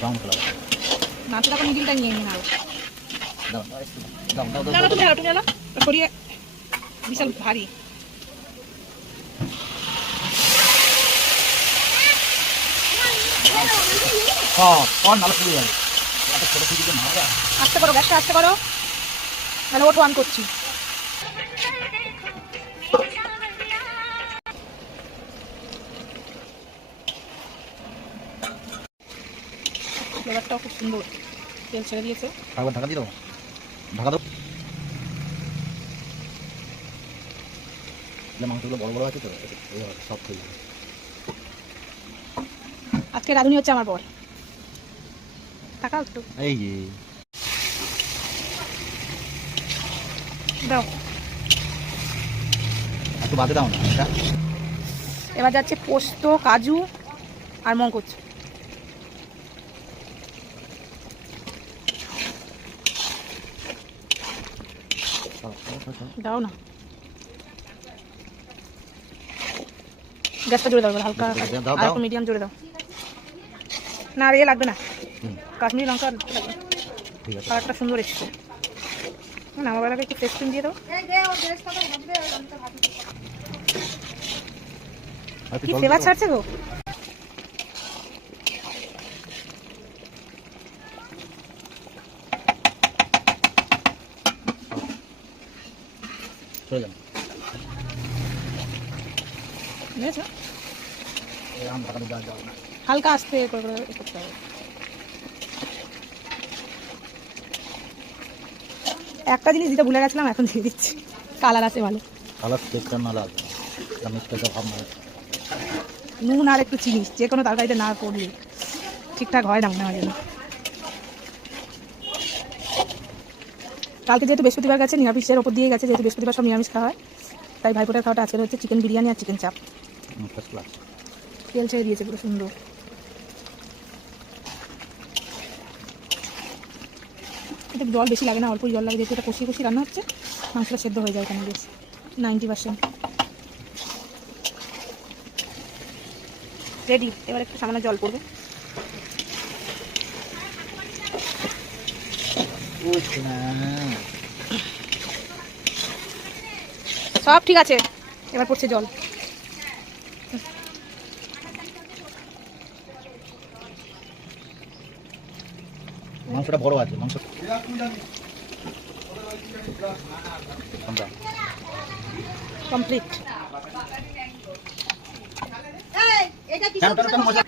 brown colour না তো তখন মিডিলটা নিয়ে নিন আরো দাও দাও দাও না তুমি এলো সরিয়ে বিশাল ভারী কর নালে পুড়ে যাবে এত ছোট ছোট মারা আস্তে করো গ্যাসটা আস্তে করো তাহলে ওটা অন করছি ফ্লেভারটাও খুব সুন্দর তেল ছেড়ে দিয়েছে একবার ঢাকা দিয়ে দাও ঢাকা দাও মাংসগুলো বড় বড় আছে তো সব হয়ে যাবে আজকে রাঁধুনি হচ্ছে আমার বর তাকাও একটু এই যে দাও একটু বাদে দাও না এটা এবার যাচ্ছে পোস্ত কাজু আর মগজ দাও না গ্যাসটা জোরে দাও হালকা আর মিডিয়াম জোরে দাও না আর লাগবে না কাশ্মীরি লঙ্কা লাগবে ঠিক আছে কালারটা সুন্দর এসছে আমার বেলাকে একটু ফ্রেশ ক্রিম দিয়ে দাও কি ফ্লেভার ছাড়ছে গো চলে যান বুঝেছো এই আম ঢাকা দিয়ে যাও না হালকা আস্তে করে করতে হবে একটা জিনিস দিতে ভুলে গেছিলাম এখন দিয়ে দিচ্ছি কালার আছে ভালো কালার দেখতে না লাগবে আমি স্পেশাল ভাব না নুন আর একটু চিনি যে কোনো তরকারিতে না পড়লে ঠিকঠাক হয় না মনে হয় যেন কালকে যেহেতু বৃহস্পতিবার গেছে নিরামিষের ওপর দিয়ে গেছে যেহেতু বৃহস্পতিবার সব নিরামিষ খাওয়া হয় তাই ভাইফোঁটার খাওয়াটা আজকে হচ্ছে চিকেন বিরিয়ানি আর চিকেন চাপ তেল ছেড়ে দিয়েছে পুরো সুন্দর এটা জল বেশি লাগে না অল্পই জল লাগে যেহেতু এটা কষিয়ে কষিয়ে রান্না হচ্ছে মাংসটা সেদ্ধ হয়ে যায় এখানে বেশ 90% রেডি এবার একটু সামান্য জল পড়বে সব ঠিক আছে এবার পড়ছে জল মাংসটা বড় আছে মাংস কমপ্লিট মজা